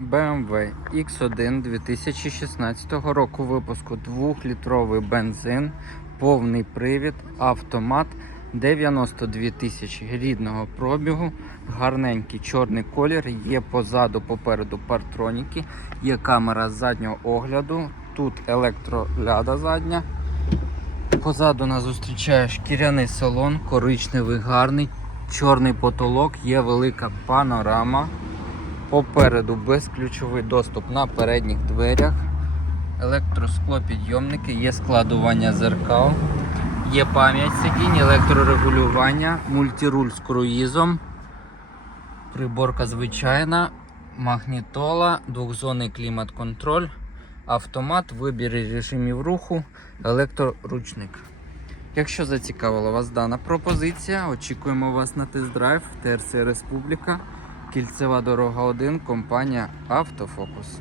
BMW X1 2016 року випуску 2-літровий бензин, повний привід, автомат, 92 тисячі рідного пробігу, гарненький чорний колір, є позаду, попереду партроніки, є камера заднього огляду, тут електроляда задня. Позаду нас зустрічає шкіряний салон, коричневий гарний, чорний потолок, є велика панорама. Попереду безключовий доступ на передніх дверях, електросклопідйомники, є складування зеркал, є пам'ять сидінь, електрорегулювання, мультируль з круїзом, приборка звичайна, магнітола, двохзонний клімат-контроль, автомат, вибір режимів руху, електроручник. Якщо зацікавила вас дана пропозиція, очікуємо вас на тест-драйв ТРЦ Республіка. Кільцева дорога 1, компанія Автофокус.